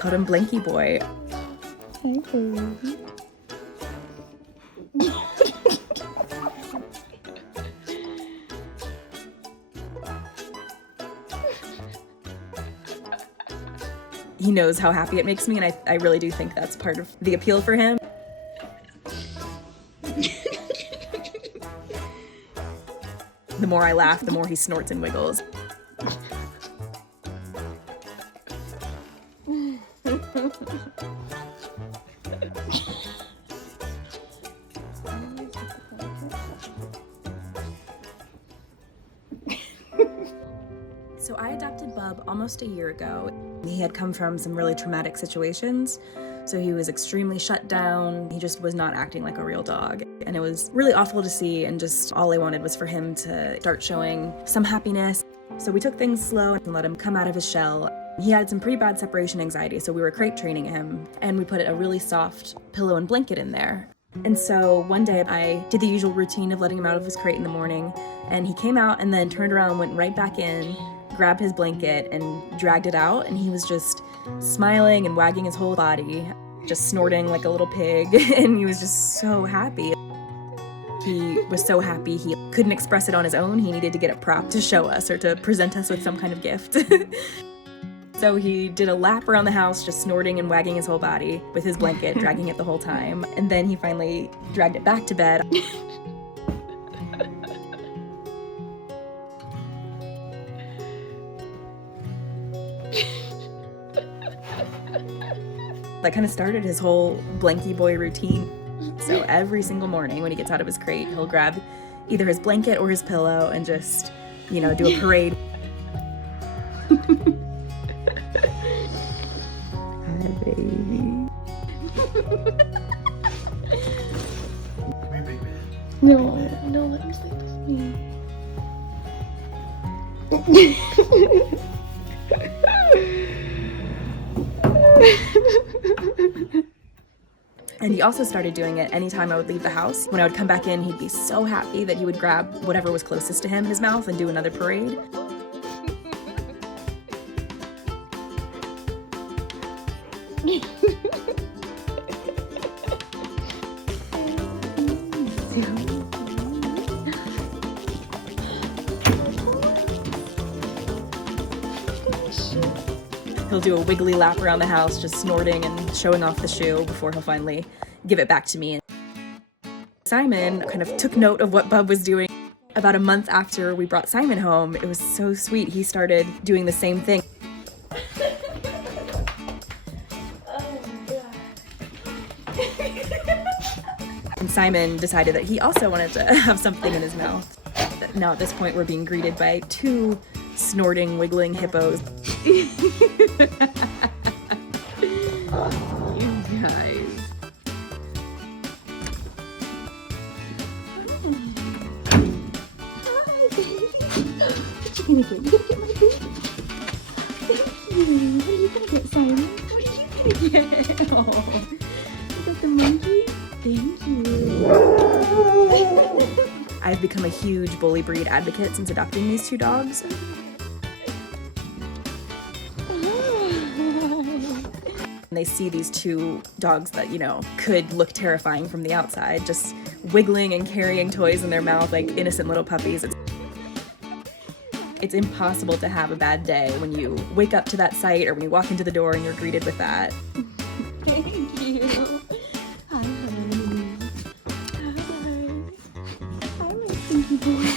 Called him Blanky Boy. He knows how happy it makes me, and I really do think that's part of the appeal for him. The more I laugh, the more he snorts and wiggles. So I adopted Bub almost a year ago. He had come from some really traumatic situations, so he was extremely shut down. He just was not acting like a real dog. And it was really awful to see, and just all I wanted was for him to start showing some happiness. So we took things slow and let him come out of his shell. He had some pretty bad separation anxiety, so we were crate training him, and we put a really soft pillow and blanket in there. And so one day I did the usual routine of letting him out of his crate in the morning, and he came out and then turned around and went right back in, grabbed his blanket and dragged it out, and he was just smiling and wagging his whole body, just snorting like a little pig, and he was just so happy. He was so happy he couldn't express it on his own. He needed to get a prop to show us or to present us with some kind of gift. So he did a lap around the house, just snorting and wagging his whole body with his blanket, dragging it the whole time. And then he finally dragged it back to bed. That kind of started his whole Blanky Boy routine. So every single morning when he gets out of his crate, he'll grab either his blanket or his pillow and just, do a parade. Hi, baby. Come here, big man. No, let him sleep with me. And he also started doing it anytime I would leave the house. When I would come back in, he'd be so happy that he would grab whatever was closest to him in his mouth and do another parade. He'll do a wiggly lap around the house, just snorting and showing off the shoe before he'll finally give it back to me. Simon kind of took note of what Bub was doing. About a month after we brought Simon home, it was so sweet. He started doing the same thing. And Simon decided that he also wanted to have something in his mouth. Now at this point, we're being greeted by two snorting, wiggling hippos. You guys. Hi, baby. What you gonna get? You gonna get my baby? Thank you. What are you gonna get, Simon? What are you gonna get? Oh, you got the monkey? Thank you. I've become a huge bully breed advocate since adopting these two dogs. And they see these two dogs that, could look terrifying from the outside, just wiggling and carrying toys in their mouth like innocent little puppies. It's impossible to have a bad day when you wake up to that sight or when you walk into the door and you're greeted with that. Thank you. Hi, honey. Hi. Hi, my stinky boy.